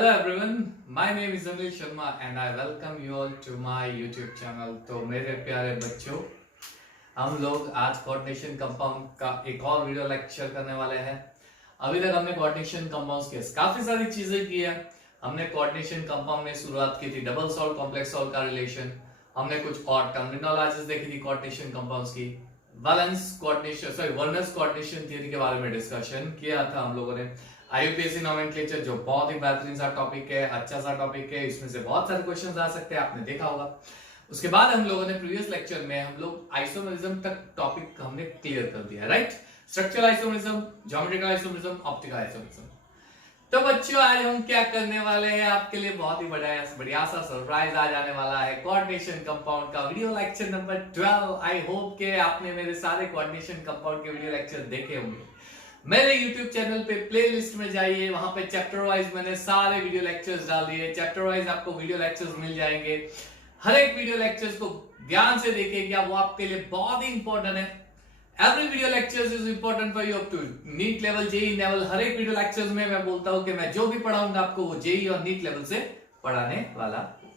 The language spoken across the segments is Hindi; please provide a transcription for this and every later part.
Hello everyone, my name is Anil Sharma and I welcome you all to my YouTube channel। तो मेरे प्यारे बच्चों, हम लोग आज कोऑर्डिनेशन कंपाउंड का एक और वीडियो लेक्चर करने वाले हैं। अभी तक हमने कोऑर्डिनेशन कंपाउंड्स के काफी सारी चीजें की है। हमने कोऑर्डिनेशन कंपाउंड में शुरुआत की थी डबल सॉल्ट कॉम्प्लेक्स सॉल्ट का रिलेशन। हमने कुछ और टर्मिनोलॉजीज देखी थी कोऑर्डिनेशन कंपाउंड्स की। Valence coordination Werner's coordination theory के बारे में डिस्कशन किया था हम लोगों ने। आईयूपीएससी नोमेनक्लेचर जो बहुत ही बेहतरीन सा टॉपिक है, अच्छा सा टॉपिक है, इसमें से बहुत सारे क्वेश्चंस आ सकते हैं, आपने देखा होगा। उसके बाद हम लोगों ने प्रीवियस लेक्चर में हम लोग आइसोमेरिज्म तक टॉपिक हमने क्लियर कर दिया, right. Structural isomerism, geometrical isomerism, optical isomerism. तो बच्चों आज हम क्या करने वाले हैं, आपके लिए बहुत ही बढ़िया सा सरप्राइज आ जाने वाला है। कोऑर्डिनेशन कंपाउंड का video lecture number 12। I hope के आपने मेरे सारे कोऑर्डिनेशन कंपाउंड के वीडियो लेक्चर देखे होंगे। मेरे YouTube चैनल पे प्लेलिस्ट में जाइए, वहां पे चैप्टर वाइज मैंने सारे वीडियो लेक्चर्स डाल दिए। चैप्टर वाइज आपको वीडियो लेक्चर्स मिल जाएंगे। हर एक वीडियो लेक्चर्स को ध्यान से देखिएगा, वो आपके लिए बहुत ही इंपॉर्टेंट है। Every video lectures is important for you up to NEET level, JEE level. हर एक वीडियो लेक्चर्स में मैं बोलता हूं कि मैं जो भी पढ़ाऊंगा आपको वो जेई और नीट लेवल से पढ़ाने वाला हूं।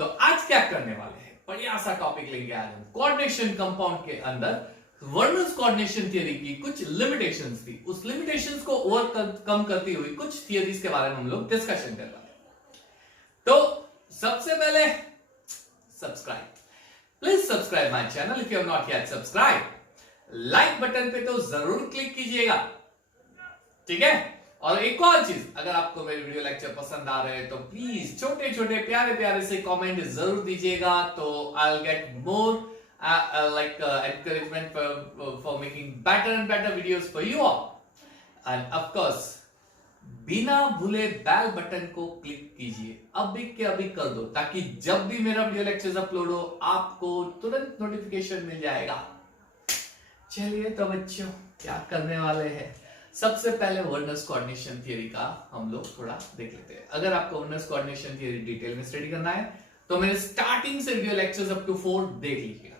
तो आज क्या करने वाले हैं, बढ़िया सा टॉपिक लेंगे आज हम। कोऑर्डिनेशन कंपाउंड के अंदर वर्नर्स कोऑर्डिनेशन थ्योरी की कुछ लिमिटेशंस थी, उस लिमिटेशंस को ओवरकम करती हुई कुछ थियरीज के बारे में हम लोग डिस्कशन कर रहे हैं। तो सबसे पहले subscribe, please subscribe my channel if you have not yet subscribe. Like button पे तो जरूर क्लिक कीजिएगा, ठीक है। और एक और चीज, अगर आपको मेरे वीडियो लेक्चर पसंद आ रहे हैं तो प्लीज छोटे छोटे प्यारे प्यारे से कमेंट जरूर दीजिएगा, तो I will get more encouragement for making better and better videos for you all. And of course, बिना भूले बेल बटन को क्लिक कीजिए, अभी के अभी कर दो, ताकि जब भी मेरा वीडियो लेक्चर्स अपलोड हो आपको तुरंत नोटिफिकेशन मिल जाएगा। चलिए तो बच्चों क्या करने वाले हैं, सबसे पहले वर्नर्स कोऑर्डिनेशन थ्योरी का हम लोग थोड़ा देख लेते हैं। अगर आपको वर्नर्स कोऑर्डिनेशन थ्योरी डिटेल में स्टडी करना है तो मेरे स्टार्टिंग से वीडियो लेक्चर्स अप टू 4 देख लीजिएगा।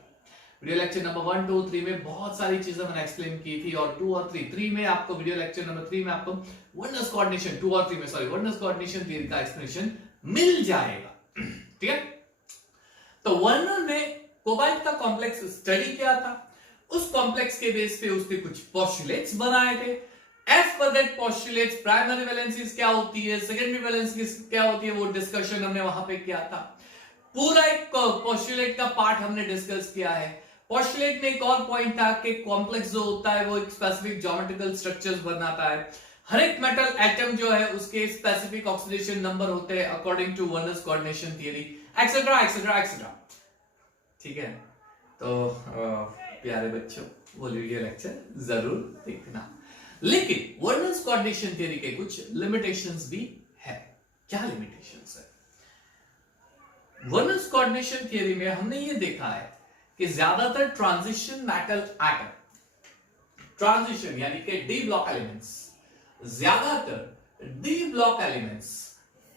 वीडियो लेक्चर नंबर 1, 2, 3 में बहुत सारी चीजें मैंने एक्सप्लेन की थी, और 2 और 3 में आपको वीडियो लेक्चर नंबर 3 में आपको वर्नर्स कोऑर्डिनेशन 2 और 3 में वर्नर्स कोऑर्डिनेशन थ्योरी का एक्सप्लेनेशन मिल जाएगा, ठीक है। तो वर्नर ने कोबाल्ट का कॉम्प्लेक्स स्टडी किया था, उस कॉम्प्लेक्स के बेस पे उसने कुछ पोस्टुलेट्स बनाए थे। As per that postulates primary valencies क्या होती है, सेकेंडरी वैलेंसीज क्या होती है, वो डिस्कशन हमने वहां पे किया था। पूरा एक पोस्टुलेट का पार्ट हमने डिस्कस किया है। पोस्टुलेट में एक और पॉइंट था कि कॉम्प्लेक्स जो होता है वो एक स्पेसिफिक ज्योमेट्रिकल स्ट्रक्चर्स बनाता है। हर एक मेटल एटम जो है उसके स्पेसिफिक ऑक्सीडेशन नंबर होते हैं according to Werner's coordination theory, etcetera etcetera etcetera, ठीक है। तो प्यारे बच्चों वो वीडियो लेक्चर जरूर देखना। लेकिन वर्नर्स कोऑर्डिनेशन थ्योरी के कुछ लिमिटेशंस भी है। क्या लिमिटेशंस है वर्नर्स कोऑर्डिनेशन थ्योरी में? हमने ये देखा है कि ज्यादातर ट्रांजिशन मेटल एटम, ट्रांजिशन यानी कि डी ब्लॉक एलिमेंट्स, ज्यादातर D block elements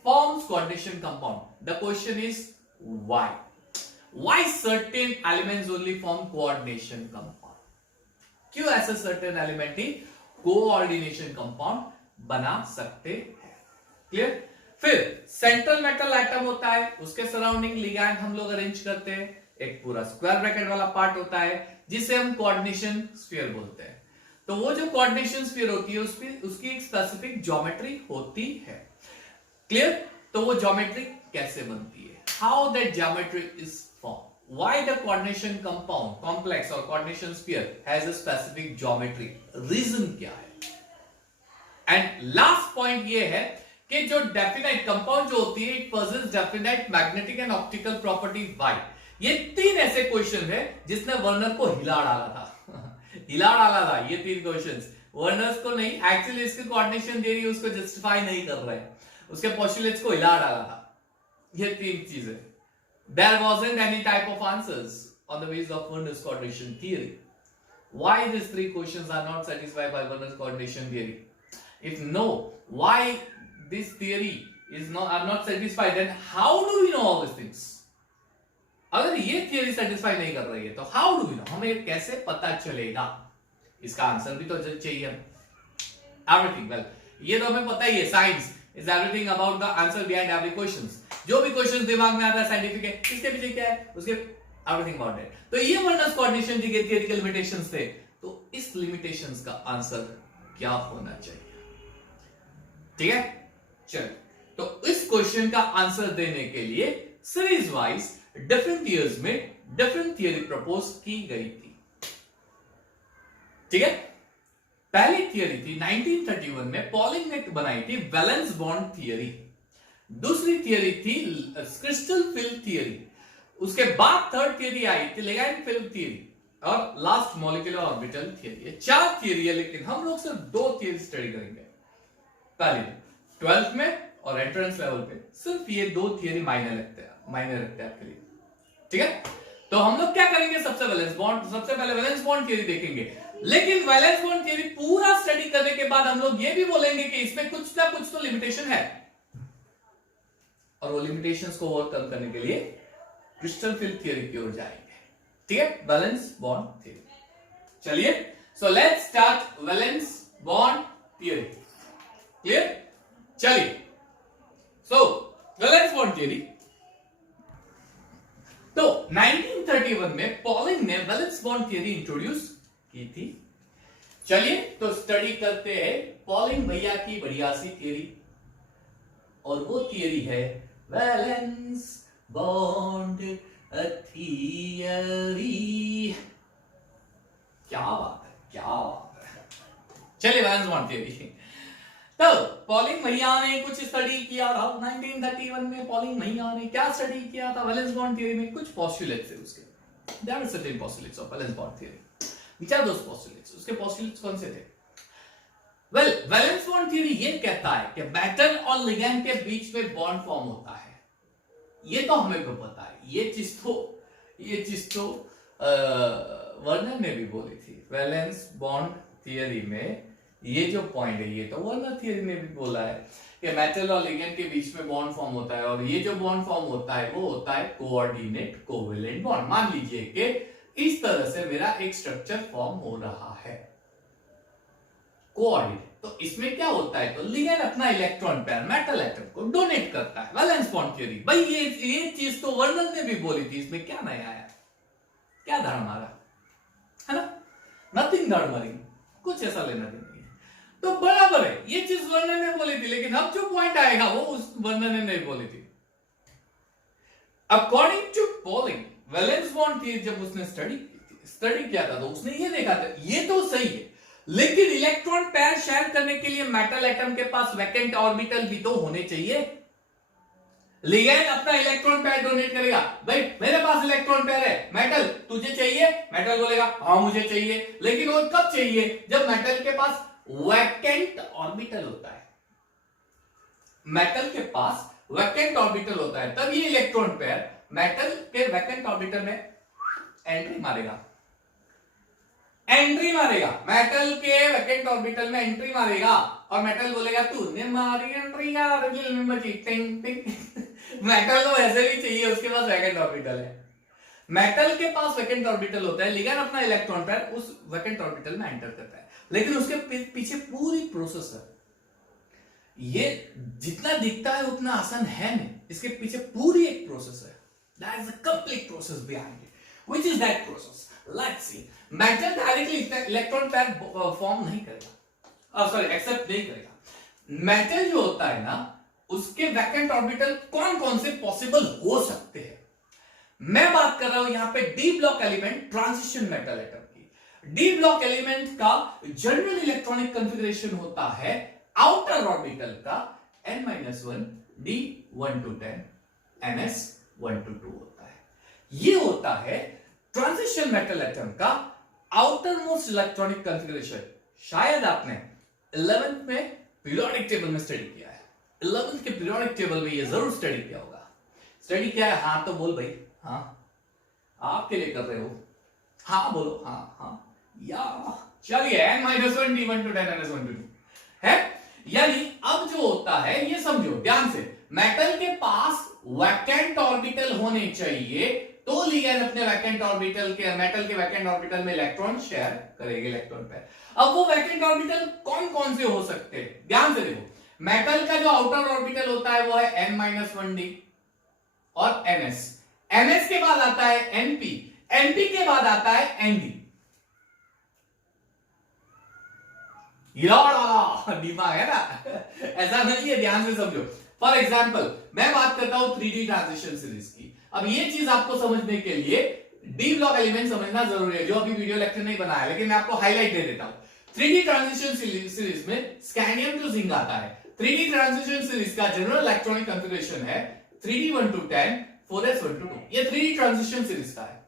forms coordination compound. The question is why certain elements only form coordination compound? क्यों ऐसे सर्टेन एलिमेंट ही कोऑर्डिनेशन कंपाउंड बना सकते हैं? क्लियर। फिर सेंट्रल मेटल एटम होता है, उसके सराउंडिंग लिगैंड हम लोग अरेंज करते हैं। एक पूरा स्क्वायर ब्रैकेट वाला पार्ट होता है जिसे हम कोऑर्डिनेशन स्फीयर बोलते हैं। तो वो जो कोऑर्डिनेशन स्फीयर होती है उसकी एक स्पेसिफिक ज्योमेट्री होती है। क्लियर। तो वो ज्योमेट्री कैसे बनती है, how that geometry is form, why the coordination compound complex और coordination sphere has a specific geometry, reason क्या है। एंड लास्ट पॉइंट ये है कि जो डेफिनेट कंपाउंड जो होती है it possess definite magnetic and optical property why. ये 3 ऐसे क्वेश्चन है जिसने वर्नर को हिला डाला था हिला डाला था ये 3 क्वेश्चंस। वर्नर्स को नहीं, एक्चुअली इसकी कोऑर्डिनेशन थ्योरी उसको जस्टिफाई नहीं कर रहे, उसके पोस्टुलेट्स को हिला डाला था। ये 3 चीजें। There wasn't any type of answers on the basis of Werner's coordination theory. Why these 3 questions are not satisfied by Werner's coordination theory? If no, why this theory is not satisfied, then how do we know all these things? अगर ये थियरी सेटिस्फाई नहीं कर रही है तो हाउ डू वी नो, हमें कैसे पता चलेगा? इसका आंसर भी तो चाहिए। एवरीथिंग वेल, ये तो हमें पता ही है, science is everything about the answer behind every question. जो भी क्वेश्चन दिमाग में आता है साइंटिफिक है, इसके पीछे क्या है, उसके एवरीथिंग अबाउट इट। तो ये वर्नर्स कोऑर्डिनेशन के थियोरेटिकल लिमिटेशंस थे। तो इस लिमिटेशंस का आंसर क्या होना चाहिए? ठीक है, चलो। तो इस क्वेश्चन का आंसर देने के लिए सीरीज वाइज डिफरेंट ईयर्स में डिफरेंट थियरी प्रपोज की गई थी। ठीक है, पहली थियरी थी 1931 में पॉलिंग ने बनाई थी वैलेंस बॉन्ड थियरी। दूसरी थियरी थी क्रिस्टल फिल्म थियरी। उसके बाद थर्ड थियरी आई थी लिगैंड फिल्म थियरी और लास्ट मॉलिक्यूलर ऑर्बिटल थियरी। ये 4 थियरी है, लेकिन हम लोग सिर्फ 2 थियरी स्टडी करेंगे। पहली 12th में और एंट्रेंस लेवल पे सिर्फ ये 2 थियरी मायने रखते हैं आपके लिए। ठीक है, तो हम लोग क्या करेंगे, सबसे पहले वैलेंस बॉन्ड थियरी देखेंगे। लेकिन वैलेंस बॉन्ड थियरी पूरा स्टडी करने के बाद हम लोग ये भी बोलेंगे कि इसमें कुछ ना कुछ तो लिमिटेशन है, और वो लिमिटेशंस को ओवरकम करने के लिए क्रिस्टल फिल्म थियरी की ओर जाएंगे। ठीक है, वैलेंस बॉन्ड थियरी। चलिए, so let's start valence bond theory. Clear? चलिए, सो वैलेंस बॉन्ड थियरी। तो 1931 में पॉलिंग ने वैलेंस बॉन्ड थियरी इंट्रोड्यूस की थी। चलिए, तो स्टडी करते हैं पॉलिंग भैया की बढ़िया सी थियरी, और वो थियरी है वैलेंस बॉन्ड थियरी। क्या बात है, क्या बात है। चलिए, वैलेंस बॉन्ड थियरी। तो पॉलिंग भैया ने कुछ स्टडी किया था 1931 में। पॉलिंग भैया ने क्या स्टडी किया था वैलेंस बॉन्ड थियरी में? कुछ पोस्टुलेट्स थे उसके। There are certain postulates of valence bond theory. Which are those postulates? उसके पोस्टुलेट्स कौन से थे? वेल, वैलेंस बॉन्ड थियरी ये कहता है कि मेटल और लिगैंड के बीच में बॉन्ड फॉर्म होता है। ये तो हमें भी पता है, ये चीज तो वर्नर ने भी बोली थी। वैलेंस बॉन्ड थियरी में ये जो पॉइंट है, ये तो वर्नर थियरी ने भी बोला है कि मेटल और लिगैंड के बीच में बॉन्ड फॉर्म होता है, और ये जो बॉन्ड फॉर्म होता है वो होता है कोऑर्डिनेट कोवेलेंट बॉन्ड। मान लीजिए कि इस तरह से मेरा एक स्ट्रक्चर फॉर्म हो रहा है कोऑर्डिनेट। तो इसमें क्या होता है, तो लिगैंड अपना इलेक्ट्रॉन पेयर मेटल एटम को डोनेट करता है। वैलेंस बॉन्ड थ्योरी भाई, ये चीज तो वर्नर ने भी बोली थी। इसमें क्या नया आया, क्या धड़ मारा है ना? नथिंग धड़ मारी, कुछ ऐसा लेना देना नहीं है। तो बराबर है, ये चीज वर्नर ने बोली थी, लेकिन अब जो पॉइंट आएगा वो उस वर्नर ने नहीं बोली थी। According to Pauling, valence bond theory जब उसने स्टडी किया था, तो उसने ये देखा था ये तो सही है, लेकिन इलेक्ट्रॉन पेयर शेयर करने के लिए मेटल एटम के पास वैकेंट ऑर्बिटल भी तो होने चाहिए। लिगैंड अपना इलेक्ट्रॉन पेयर डोनेट करेगा, भाई मेरे पास इलेक्ट्रॉन पेयर है, मेटल तुझे चाहिए? मेटल बोलेगा हाँ मुझे चाहिए, लेकिन वो कब चाहिए? जब मेटल के पास वैकेंट ऑर्बिटल होता है। मेटल के पास वैकेंट ऑर्बिटल होता है, तब ये इलेक्ट्रॉन पेयर मेटल के वैकेंट ऑर्बिटल में एंट्री मारेगा। मेटल के वैकेंट ऑर्बिटल में एंट्री मारेगा, और मेटल बोलेगा तूने मारी एंट्री यार, रिमेंबर जी, टिंग टिंग। मेटल को वैसे भी चाहिए, उसके पास वैकेंट ऑर्बिटल है। मेटल के पास वैकेंट ऑर्बिटल होता है, लिगैंड अपना इलेक्ट्रॉन पेयर उस वैकेंट ऑर्बिटल में एंटर करता है, लेकिन उसके पीछे पूरी प्रोसेस है। ये जितना दिखता है उतना आसान है नहीं, इसके पीछे पूरी एक प्रोसेस है। That is a complete process behind it. Which is that process? Let's see. Metal directly electron pair form नहीं करेगा, सॉरी एक्सेप्ट नहीं करेगा। मेटल जो होता है ना, उसके वैकेंट ऑर्बिटल कौन कौन से पॉसिबल हो सकते हैं? मैं बात कर रहा हूं यहां पे D block element transition metal atom की। डी ब्लॉक एलिमेंट का जनरल इलेक्ट्रॉनिक कंफिगरेशन होता है आउटर ऑर्बिटल का n-1 d1 to 10 ns1 to 2 होता है। ये होता है ट्रांजिशन मेटल एटम का आउटर मोस्ट इलेक्ट्रॉनिक कंफिगरेशन। शायद आपने 11th में पीरियोडिक टेबल में स्टडी किया है, 11th के पीरियोडिक टेबल में ये जरूर स्टडी किया होगा। स्टडी किया है? हाँ तो बोल भाई, हाँ आपके लिए कर रहे हो, हाँ बोलो, हाँ हाँ या चलिए n-1 d1 to 10 ns1 to 2 है। यानी अब जो होता है ये समझो ध्यान से, मेटल के पास वैकेंट ऑर्बिटल होने चाहिए, तो लिगैंड अपने वैकेंट ऑर्बिटल के मेटल के वैकेंट ऑर्बिटल में इलेक्ट्रॉन शेयर करेंगे, इलेक्ट्रॉन पेयर। अब वो वैकेंट ऑर्बिटल कौन कौन से हो सकते हैं? ध्यान से देखो, मेटल का जो आउटर ऑर्बिटल होता है वो है n-1d और ns। ns के बाद आता है np, np के बाद आता है nd। दिमाग है ना, ऐसा नहीं है, ध्यान से समझो। फॉर एग्जाम्पल मैं बात करता हूं 3D ट्रांजिशन सीरीज की। अब ये चीज आपको समझने के लिए डी ब्लॉक एलिमेंट समझना जरूरी है, जो अभी वीडियो लेक्चर नहीं बनाया, लेकिन मैं आपको हाईलाइट दे देता हूं। 3D ट्रांजिशन सीरीज में स्कैनियम टू जिंक आता है। 3D ट्रांजिशन सीरीज का जनरल इलेक्ट्रॉनिक कॉन्फ़िगरेशन है 3d1 to 10 4s1 to 2। ये 3D ट्रांजिशन सीरीज का है,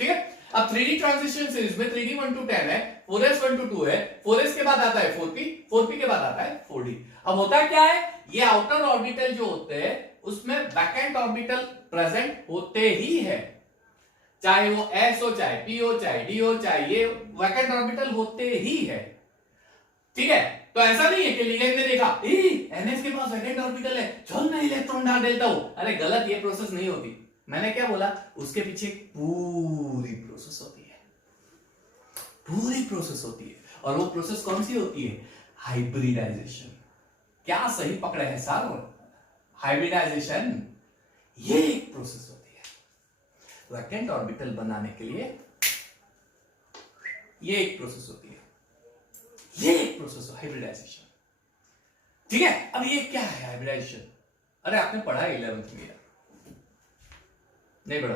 ठीक है। अब 3D ट्रांजिशन सीरीज में 3d1 to 10 है, 4s1 to 2 है, 4s के बाद आता है 4p, 4p के बाद आता है 4d। अब होता क्या है, ये आउटर ऑर्बिटल जो होते हैं उसमें वैकेंट ऑर्बिटल प्रेजेंट होते ही है, चाहे वो s हो, चाहे p हो, चाहे d हो, चाहे ये वैकेंट ऑर्बिटल होते ही है, ठीक है। तो ऐसा नहीं है कि लिगेंड ने देखा ns के पास वैकेंट ऑर्बिटल है, चल मैं इलेक्ट्रॉन डाल देता हूं। अरे गलत, ये प्रोसेस नहीं होती। मैंने क्या बोला, उसके पीछे पूरी प्रोसेस होती है, पूरी प्रोसेस होती है। और वो प्रोसेस कौन सी होती है, हाइब्रिडाइजेशन। क्या सही पकड़े हैं सर, हाइब्रिडाइजेशन ये एक प्रोसेस होती है। वैकेंट ऑर्बिटल बनाने के लिए ये एक प्रोसेस होती है, ये एक प्रोसेस है हाइब्रिडाइजेशन, ठीक है। अब ये क्या है हाइब्रिडाइजेशन, अरे आपने पढ़ा है 11th में, नहीं पढ़ा,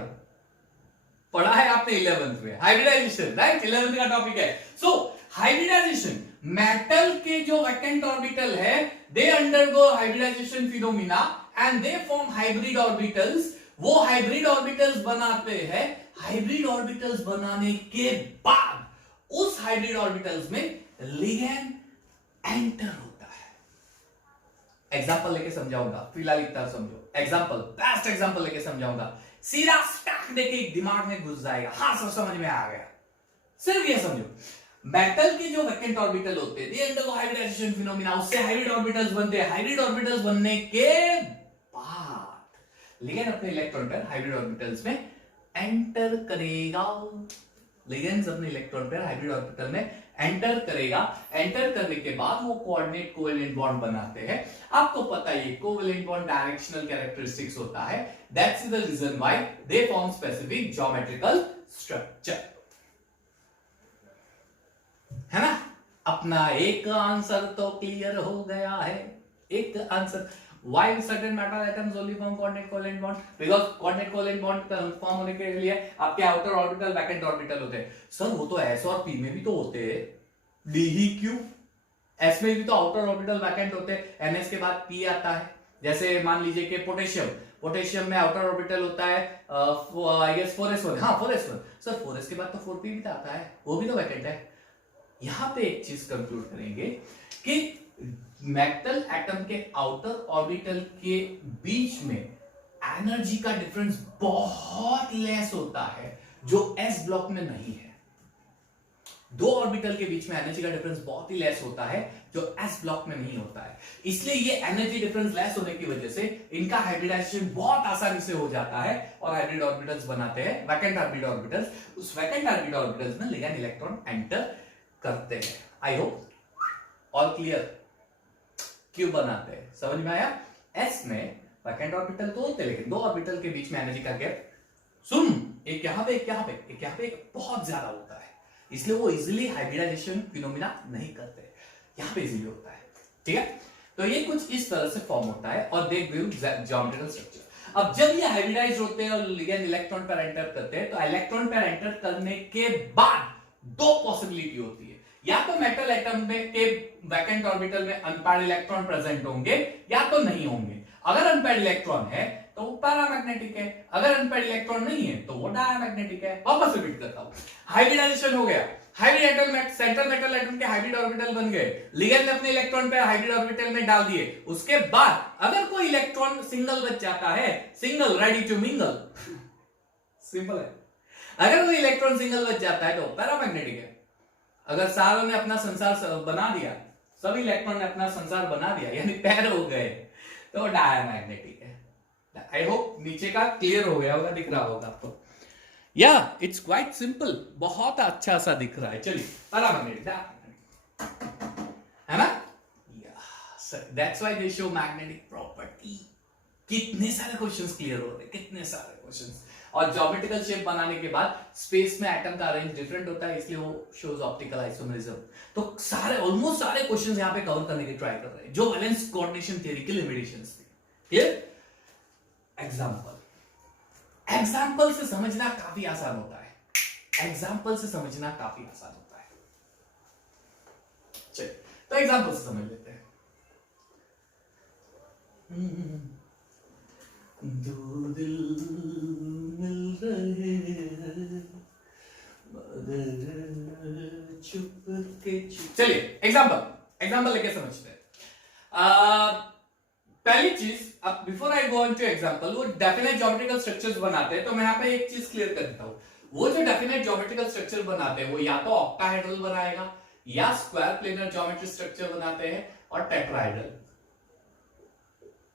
पढ़ा है आपने 11th में हाइब्रिडाइजेशन, राइट। 11th का टॉपिक है। सो हाइब्रिडाइजेशन, मेटल के जो वैकेंट ऑर्बिटल है they undergo hybridization phenomena and they form hybrid orbitals. वो हाइब्रिड ऑर्बिटल्स बनाते हैं। हाइब्रिड ऑर्बिटल्स बनाने के बाद उस हाइब्रिड ऑर्बिटल्स में लिगैंड एंटर होता है। एग्जांपल लेके समझाऊंगा, फिलहाल इतना समझो। एग्जांपल, बेस्ट एग्जांपल लेके समझाऊंगा, सीधा स्टैक देके दिमाग में घुस जाएगा। हाँ सब समझ में आ गया, सिर्फ ये समझो। मेटल के जो वैकेंट ऑर्बिटल होते हैं, दे अंडरगो हाइब्रिडाइजेशन फिनोमिना, उससे हाइब्रिड ऑर्बिटल्स बनते हैं। हाइब्रिड ऑर्बिटल्स बनने के बाद लिगैंड अपने इलेक्ट्रॉन पेयर हाइब्रिड ऑर्बिटल्स में एंटर करेगा। लिगैंड्स अपने इलेक्ट्रॉन पेयर हाइब्रिड ऑर्बिटल में एंटर करेगा। एंटर करने के बाद वो कोऑर्डिनेट कोवेलेंट बॉन्ड बनाते हैं। आपको पता है ये कोवेलेंट बॉन्ड डायरेक्शनल कैरेक्टरिस्टिक्स होता है। That's the reason why they form specific geometrical structure, है ना। अपना एक आंसर तो क्लियर हो गया है। एक answer, why certain metal atoms only form coordinate covalent bond? Because coordinate covalent bond form होने के लिए आपके आउटर ऑर्बिटल वैकेंट ऑर्बिटल होते हैं। सर वो तो s और p में भी तो होते हैं, d ही क्यों, s में भी तो आउटर ऑर्बिटल वैकेंट होते हैं, ns के बाद p आता है। जैसे मान लीजिए कि पोटेशियम, पोटेशियम में आउटर ऑर्बिटल होता है आई गेस 4s1, हाँ 4s1। सर 4s के बाद तो 4p भी तो आता है, वो भी तो वैकेंट है। यहां पे एक चीज कंक्लूड करेंगे कि मेटल एटम के आउटर ऑर्बिटल के बीच में एनर्जी का डिफरेंस बहुत लेस होता है, जो एस ब्लॉक में नहीं है। दो ऑर्बिटल के बीच में एनर्जी का डिफरेंस बहुत ही लेस होता है, जो एस ब्लॉक में नहीं होता है। इसलिए ये एनर्जी डिफरेंस लेस होने की वजह से इनका हाइब्रिडाइजेशन बहुत आसानी से हो जाता है और हाइब्रिड ऑर्बिटल्स बनाते हैं, वैकेंट हाइब्रिड ऑर्बिटल्स। उस वैकेंट हाइब्रिड ऑर्बिटल्स में लिगैंड इलेक्ट्रॉन एंटर करते हैं। I hope all clear. क्यों बनाते हैं समझ में आया। एस में वैकेंट ऑर्बिटल तो होते हैं, लेकिन दो ऑर्बिटल के बीच में एनर्जी का गैप, सुन, एक यहां पे एक यहां पे एक यहां पे बहुत ज्यादा होता है, इसलिए वो इजीली हाइब्रिडाइजेशन फिनोमिना नहीं करते, यहां पे इजीली होता है, ठीक है। तो ये कुछ इस तरह से फॉर्म होता है और दे गिव ज्योमेट्रिकल स्ट्रक्चर। अब जब ये हाइब्रिडाइज होते हैं और लिगैंड इलेक्ट्रॉन पेयर एंटर करते हैं, तो इलेक्ट्रॉन पेयर एंटर करने के बाद दो पॉसिबिलिटी होती है, या तो मेटल एटम में के वैकेंट ऑर्बिटल में अनपेयर्ड इलेक्ट्रॉन प्रेजेंट होंगे या तो नहीं होंगे। अगर अनपेयर्ड इलेक्ट्रॉन है तो वो पैरामैग्नेटिक है, अगर अनपेयर्ड इलेक्ट्रॉन नहीं है तो वो डायमैग्नेटिक है। वापस रिपीट करता हूं, हाइब्रिडाइजेशन हो गया, hybrid atom central metal atom के हाइब्रिड ऑर्बिटल बन गए, लिगैंड ने अपने इलेक्ट्रॉन पे हाइब्रिड ऑर्बिटल में डाल दिए। उसके बाद अगर कोई इलेक्ट्रॉन सिंगल बच जाता है, single ready to mingle, simple है। अगर कोई इलेक्ट्रॉन सिंगल बच जाता है तो पैरामैग्नेटिक है। अगर सारों ने अपना संसार बना दिया, सभी इलेक्ट्रॉन ने अपना संसार बना दिया, यानी पैर हो गए, तो डायमैग्नेटिक है। आई होप नीचे का क्लियर हो गया होगा, दिख रहा होगा आपको। या इट्स क्वाइट सिंपल, बहुत अच्छा सा दिख रहा है। चलिए पैरामैग्नेटिक है ना, या that's why they show magnetic property. कितने सारे क्वेश्चंस क्लियर हो रहे हैं, कितने सारे क्वेश्चंस। और ज्योमेट्रिकल शेप बनाने के बाद स्पेस में एटम का अरेंज डिफरेंट होता है, इसलिए वो शोज ऑप्टिकल आइसोमेरिज्म। तो सारे ऑलमोस्ट सारे क्वेश्चंस यहां पे कवर करने की ट्राई कर रहे हैं जो वैलेंस कोऑर्डिनेशन थ्योरी की लिमिटेशंस थी। क्लियर? एग्जाम्पल से समझना काफी आसान होता है, एग्जाम्पल से समझना काफी आसान होता है। चलिए तो एग्जाम्पल से समझ लेते हैं। दो दिल मिल रहे हैं मगर चुप के चुप। चलिए एग्जाम्पल लेके समझते हैं। पहली चीज, अब before I go on two example, वो डेफिनेट ज्योमेट्रिकल स्ट्रक्चर्स बनाते हैं, तो मैं यहाँ पे एक चीज क्लियर कर देता हूं। वो जो डेफिनेट ज्योमेट्रिकल स्ट्रक्चर बनाते हैं वो या तो ऑक्टाहेड्रल बनाएगा, या स्क्वायर प्लेनर ज्योमेट्री स्ट्रक्चर बनाते हैं, और टेट्राहेड्रल।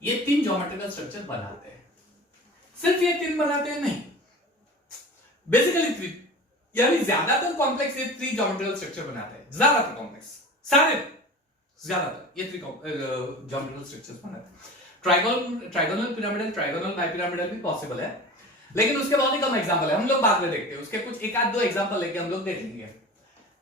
ये 3 ज्योमेट्रिकल स्ट्रक्चर बनाते हैं। सिर्फ ये 3 बनाते हैं नहीं, बेसिकली 3, यानी ज्यादातर कॉम्प्लेक्स ये 3 ज्योमेट्रिकल स्ट्रक्चर बनाते हैं। ज्यादातर कॉम्प्लेक्स, सारे ज्यादातर ये 3 ज्योमेट्रिकल स्ट्रक्चर्स बनाते हैं। ट्राइगोनल पिरामिडल, ट्राइगोनल बाइपिरामिडल भी पॉसिबल है, लेकिन उसके बहुत ही कम एग्जांपल है, हम लोग बाद में देखते हैं। उसके कुछ एक आध दो एग्जांपल लेके हम लोग देख लेंगे।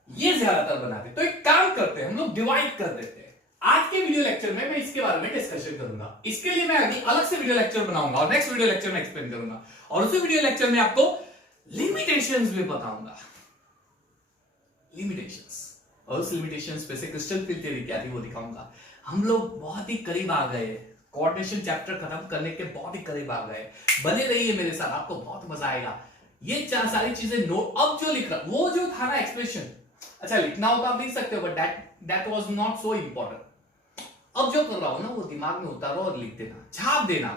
ये ज्यादातर बनाते हैं, तो एक काम करते हैं, हम लोग डिवाइड कर देते हैं। आज के वीडियो लेक्चर में मैं इसके बारे में डिस्कशन करूंगा, इसके लिए मैं अभी अलग से वीडियो लेक्चर बनाऊंगा और नेक्स्ट वीडियो लेक्चर में एक्सप्लेन करूंगा, और उसी वीडियो लेक्चर में आपको लिमिटेशंस भी बताऊंगा। लिमिटेशंस, और उस लिमिटेशंस पे से क्रिस्टल फील्ड थ्योरी क्या थी वो दिखाऊंगा। हम लोग बहुत ही करीब आ गए, कोऑर्डिनेशन चैप्टर खत्म करने के बहुत ही करीब आ गए। बने रहिए मेरे साथ, आपको बहुत मजा आएगा। ये सारी चीजें नोट, अब जो लिख रहा, वो जो था ना एक्सप्रेशन, अच्छा लिखना हो तो आप लिख सकते हो, but that was not so important. अब जो कर रहा हूं ना वो दिमाग में उतारो और लिख देना, छाप देना,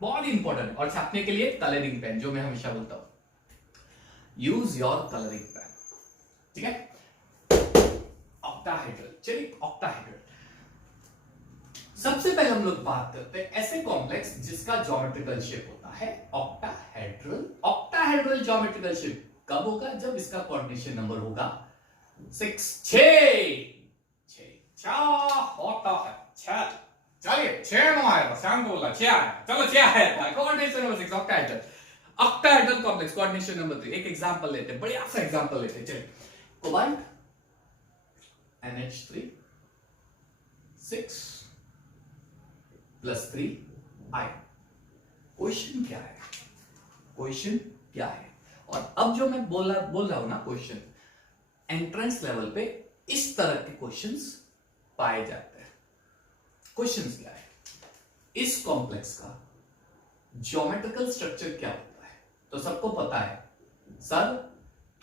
बहुत इंपॉर्टेंट। और छापने के लिए कलरिंग पेन, जो मैं हमेशा बोलता हूं, यूज योर कलरिंग पेन, ठीक है। ऑक्टाहेड्रल, चलिए ऑक्टाहेड्रल सबसे पहले हम लोग बात करते हैं ऐसे कॉम्प्लेक्स जिसका ज्योमेट्रिकल शेप होता है ऑक्टाहेड्रल। ऑक्टाहेड्रल ज्योमेट्रिकल शेप कब होगा? जब इसका कोऑर्डिनेशन नंबर होगा 6, 6 होता है 6। चलिए 6 नो आएगा, शाम को बोला 6 आया, चलो 6 आया, coordination number 6 octahedral. Octahedral complex coordination number 3। एक एग्जांपल लेते हैं, बढ़िया सा एग्जांपल लेते हैं। चलिए कोबाल्ट NH3 6 + 3 आयन। क्वेश्चन क्या है? क्वेश्चन क्या है? और अब जो मैं बोल रहा हूं ना, क्वेश्चन एंट्रेंस लेवल पे इस तरह के क्वेश्चंस पाए जाते हैं। क्वेश्चंस क्या है? इस कॉम्प्लेक्स का ज्योमेट्रिकल स्ट्रक्चर क्या होता है? तो सबको पता है। सर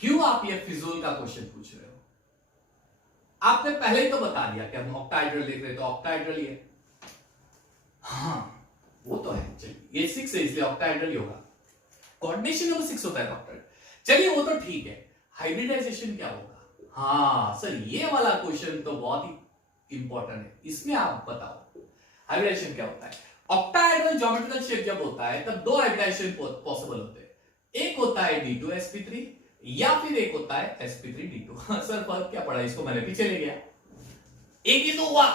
क्यों आप ये फिजूल का क्वेश्चन पूछ रहे हो? आपने पहले ही तो बता दिया कि हम ऑक्टाहेड्रल देख रहे, तो ऑक्टाहेड्रल ही है। हाँ वो तो है, चलिए ये 6 है इसलिए ऑक्टाहेड्रल ही होगा। कोऑर्डिनेशन नंबर 6 होता है ऑक्टाहेड्रल, चलिए वो तो ठीक है। हाइब्रिडाइजेशन क्या होगा? हाँ सर ये वाला क्वेश्चन तो बहुत ही इंपॉर्टेंट है, इसमें आप बताओ हाइब्रिडाइजेशन क्या होता है। ऑक्टाहेड्रल ज्योमेट्रिकल शेप जब होता है तब 2 हाइब्रिडाइजेशन पॉसिबल होते हैं। एक होता है D2sp3 या फिर एक होता है sp3d2। सर फर्क क्या पड़ा? इसको मैंने पीछे ले गया, एक ही तो हुआ,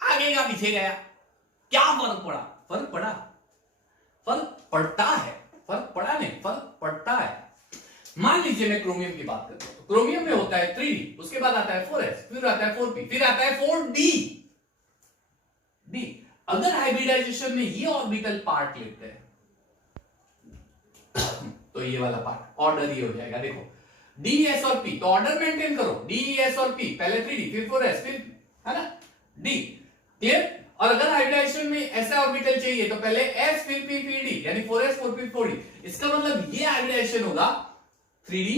आगे का पीछे गया, क्या फर्क पड़ा? फर्क पड़ा, फर्क पड़ता है, फर्क पड़ा नहीं, फर्क पड़ता है। मान लीजिए मैं क्रोमियम की बात करता हूं, तो क्रोमियम में होता है 3D, उसके बाद आता है 4s, फिर आता है 4p, फिर आता है 4d। अगर हाइब्रिडाइजेशन में ये ऑर्बिटल पार्ट लेते हैं तो ये वाला पार्ट ऑर्डर ये हो जाएगा। देखो DES और P, तो ऑर्डर मेंटेन करो, DES और P, पहले 3D फिर 4s फिर है ना D। क्लियर? और अगर हाइब्रिडाइजेशन में ऐसा ऑर्बिटल चाहिए तो पहले S फिर P फिर D, यानी 4s 4p 4d। इसका मतलब ये हाइब्रिडाइजेशन होगा 3D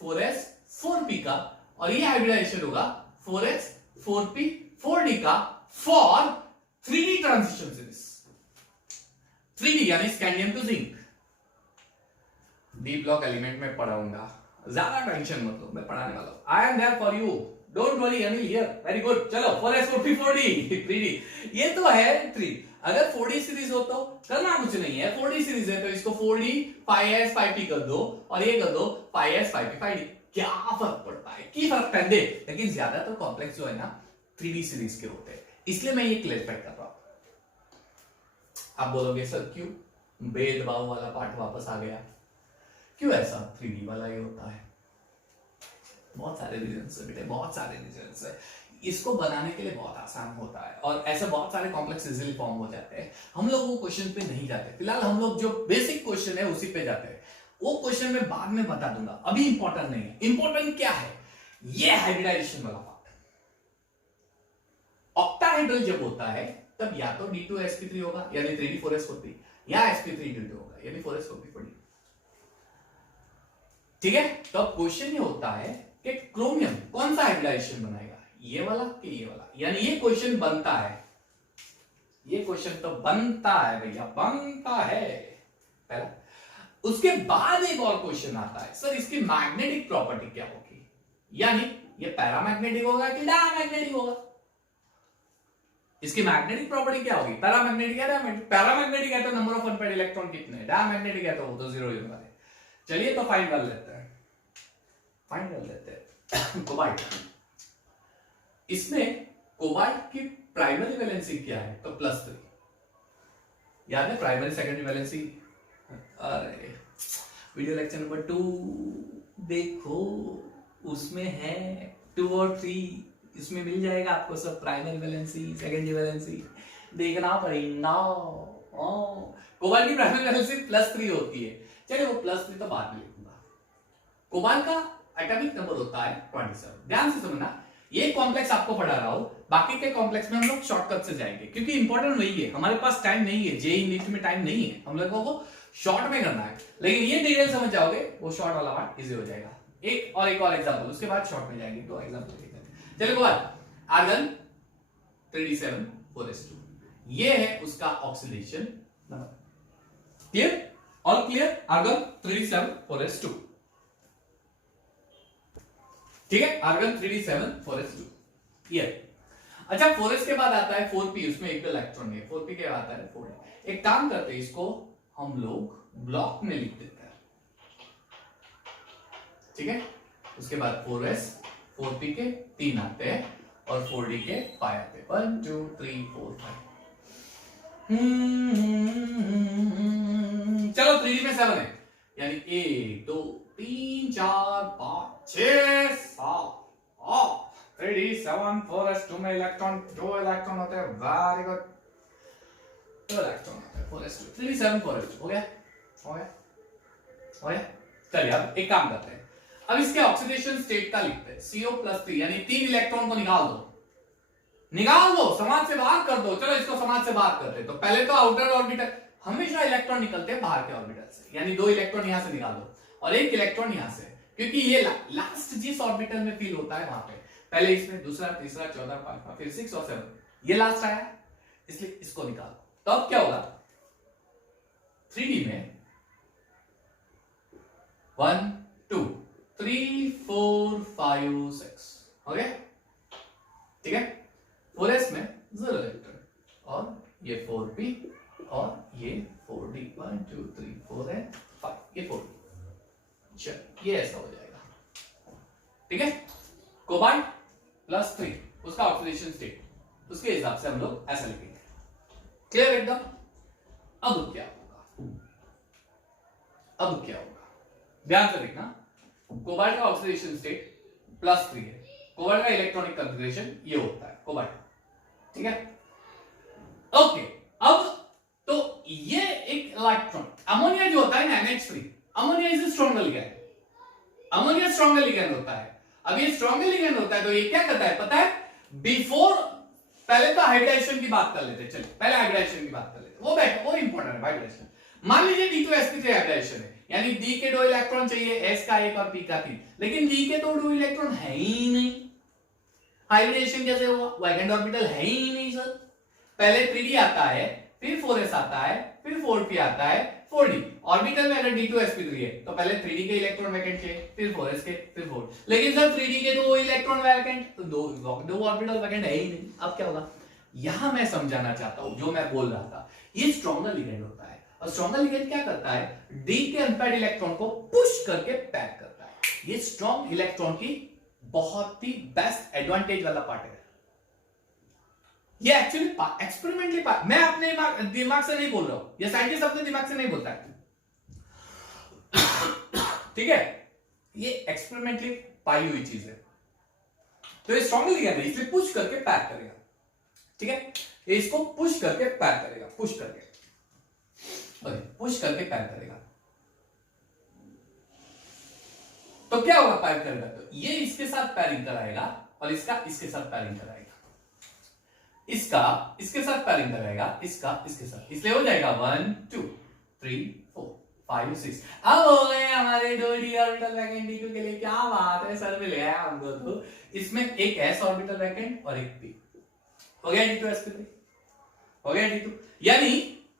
4s 4p का, और ये हाइब्रिडाइजेशन होगा 4s 4p 4d का for 3D transition series. 3D यानी scandium to zinc. D block element में पढ़ाऊंगा, ज्यादा टेंशन मत लो, मैं पढ़ाने वाला हूं। I am there for you, don't worry Anil here. Very good, चलो 4s 4p 4d 3D, ये तो है 3। अगर 4D सीरीज हो तो करना कुछ नहीं है, 4D सीरीज है तो इसको 4D 5s 5p कर दो, और ये कर दो 5s 5p 5d। क्या फर्क पड़ता है? की फर्क पैंदे, लेकिन ज्यादातर कॉम्प्लेक्स जो है ना 3D सीरीज के होते हैं। इसलिए मैं ये क्लैरिफाई कर रहा हूं। आप बोलोगे सर क्यों भेदभाव वाला पार्ट वापस आ गया, क्यों ऐसा 3D वाला ही होता है? बहुत सारे रीजंस है बेटे, बहुत सारे रीजंस है। इसको बनाने के लिए बहुत आसान होता है और ऐसे बहुत सारे कॉम्प्लेक्स इजीली फॉर्म हो जाते हैं। हम लोग वो क्वेश्चन पे नहीं जाते, फिलहाल हम लोग जो बेसिक क्वेश्चन है उसी पे जाते हैं। वो क्वेश्चन मैं बाद में बता दूंगा, अभी इंपॉर्टेंट नहीं है। इंपॉर्टेंट क्या है, ये हाइब्रिडाइजेशन वाला पार्ट। ऑक्टाहेड्रल जब होता है तब या तो D2sp3 होगा यानी 3d4s40, या sp3d2 होगा यानी 4s40। ठीक है, तो अब क्वेश्चन ये होता है कि क्रोमियम कौन सा हाइब्रिडाइजेशन बनाएगा, ये वाला कि ये वाला? यानी ये क्वेश्चन बनता है, ये क्वेश्चन तो बनता है भैया, बनता है पहला। उसके बाद एक और क्वेश्चन आता है, सर इसकी मैग्नेटिक प्रॉपर्टी क्या होगी, यानी ये पैरामैग्नेटिक होगा कि डायमैग्नेटिक होगा? इसकी मैग्नेटिक प्रॉपर्टी क्या होगी, पैरामैग्नेटिक है डायमैग्नेटिक? पैरामैग्नेटिक है तो नंबर ऑफ अनपेयर्ड इलेक्ट्रॉन कितने, डायमैग्नेटिक है तो वो तो 0 ही होने वाले। चलिए तो फाइंड कर लेते हैं, फाइंड कर लेते हैं कोबाल्ट। इसमें कोबाल्ट की प्राइमरी वैलेंसी क्या है, तो +3। याद है प्राइमरी सेकेंडरी वैलेंसी? अरे वीडियो लेक्चर नंबर 2 देखो, उसमें है 2 और 3, इसमें मिल जाएगा आपको सब, प्राइमरी वैलेंसी सेकेंडरी वैलेंसी देखना पड़ेगा। कोबाल्ट की प्राइमरी वैलेंसी +3 होती है। चलिए वो +3 तो बाद में लिखूंगा। कोबाल्ट का एटॉमिक नंबर होता है 27। ध्यान से समझना, ये कॉम्प्लेक्स आपको पढ़ा रहा हूं, बाकी के कॉम्प्लेक्स में हम लोग शॉर्टकट से जाएंगे क्योंकि इंपॉर्टेंट वही है। हमारे पास टाइम नहीं है, जेई नीट में टाइम नहीं है, हम लोगों को शॉर्ट में करना है। लेकिन ये डिटेल समझ जाओगे वो शॉर्ट वाला पार्ट इजी हो जाएगा। एक और एग्जांपल, उसके बाद शॉर्ट में जाएंगे। तो एग्जांपल चलिए कोबाल्ट आर्गन 3d7 4s2, ये है उसका oxidation number. Clear? All clear? Argon 3d7 4s2, ठीक है, आर्गन 3d7 4s2 ये। अच्छा 4s के बाद आता है 4p, उसमें एक इलेक्ट्रॉन है। 4p के बाद आता है 4d। एक काम करते हैं, इसको हम लोग ब्लॉक में लिख देते हैं, ठीक है। उसके बाद 4s 4p के 3 आते हैं और 4d के 5 आते हैं। 1 2 3 4 5। चलो 3d में 7 है, यानी 1 2 3 4 5 6 7 8। 3d7 4s2 में इलेक्ट्रॉन 2 इलेक्ट्रॉन होते हैं। वेरी गुड, 2 इलेक्ट्रॉन होते हैं 4s2। 3d7 4s2 हो गया, हो गया, हो गया। चलिए अब एक काम करते हैं, अब इसके ऑक्सीडेशन स्टेट का लिखते हैं। CO+3 यानी 3 इलेक्ट्रॉन को निकाल दो, निकाल दो, समाज से बाहर कर दो। चलो इसको समाज से बाहर करते हैं। तो पहले तो आउटर ऑर्बिटल, हमेशा इलेक्ट्रॉन निकलते हैं बाहर के ऑर्बिटल से, यानी 2 इलेक्ट्रॉन यहां से निकाल दो और 1 इलेक्ट्रॉन यहां से, क्योंकि ये लास्ट जिस ऑर्बिटल में फील होता है वहां पे, पहले इसमें दूसरा तीसरा चौथा पांचवा फिर 6 और 7, ये लास्ट आया, इसलिए इसको निकालो। तो अब क्या होगा, 3D में 1 2 3 4 5 6 हो गया, ठीक है। 4s में 0 इलेक्ट्रॉन और ये 4p और ये 4d। 1 2 3 4 है 5, ये 4d। चल ये ऐसा हो जाएगा, ठीक है। कोबाल्ट +3 उसका ऑक्सीडेशन स्टेट, उसके हिसाब से हम लोग ऐसा लिखेंगे। क्लियर एकदम? अब क्या होगा, अब क्या होगा, ध्यान से देखना। कोबाल्ट का ऑक्सीडेशन स्टेट +3 है, कोबाल्ट का इलेक्ट्रॉनिक कॉन्फ़िगरेशन ये होता है कोबाल्ट, ठीक है। ओके, अब तो ये एक इलेक्ट्रॉन, अमोनिया जो होता है ना NH3, ammonia is stronger ligand, ammonia stronger ligand होता है। अब ये स्ट्रॉन्गर लिगैंड होता है तो ये क्या करता है पता है, बिफोर, पहले तो हाइब्रिडाइजेशन की बात कर लेते हैं। चलिए पहले हाइब्रिडाइजेशन की बात कर लेते हैं, वो इंपॉर्टेंट है हाइब्रिडाइजेशन। मान लीजिए D2sp3 हाइब्रिडाइजेशन है, यानी D के 2 इलेक्ट्रॉन चाहिए, S का 1 और P का 3, लेकिन D के तो 2 इलेक्ट्रॉन है ही नहीं, हाइब्रिडेशन कैसे होगा, वैकेंट ऑर्बिटल है ही नहीं सर। पहले 3d आता है, फिर 4s आता है, फिर 4p आता है, 4d। ऑर्बिटल में अगर D2sp3 है तो पहले 3d के इलेक्ट्रॉन वैकेंट चाहिए, फिर 4s के, फिर 4, लेकिन सर 3d के 2 इलेक्ट्रॉन वैकेंट, तो दो ऑर्बिटल वैकेंट है ही नहीं। अब क्या होगा, यहां मैं समझाना चाहता हूं जो मैं बोल रहा था, ये स्ट्रॉन्गर लिगैंड होता है और स्ट्रॉन्गर लिगैंड क्या करता है, d के अनपेयर्ड इलेक्ट्रॉन को पुश करके पैक करता है। ये स्ट्रॉन्ग इलेक्ट्रॉन की बहुत ही बेस्ट एडवांटेज वाला पार्ट है। ये एक्चुअली एक्सपेरिमेंटली मैं अपने दिमाग से नहीं बोल रहा हूं, ये साइंटिस्ट अपने दिमाग से नहीं बोलता है, ठीक है, ये एक्सपेरिमेंटली पाई हुई चीज है। तो ये स्ट्रांगली लिया गया, इसलिए पुश करके पैक करेगा, ठीक है, ये इसको पुश करके पैक करेगा, पुश करके पैक करेगा। तो क्या होगा पैर करेगा, तो ये इसके साथ पैरिंग कराएगा और इसका इसके साथ पैरिंग कराएगा, इसका इसके साथ पैरिंग कराएगा, इसका इसके साथ, इसलिए हो जाएगा 1 2 3 4 5 6। अब हो गए हमारे दो डी ऑर्बिटल वैकेंट D2 के लिए, क्या बात है सर, मिल गया हमको। तो इसमें एक s ऑर्बिटल वैकेंट और एक p, हो गया D2 sp3, हो गया D2। यानी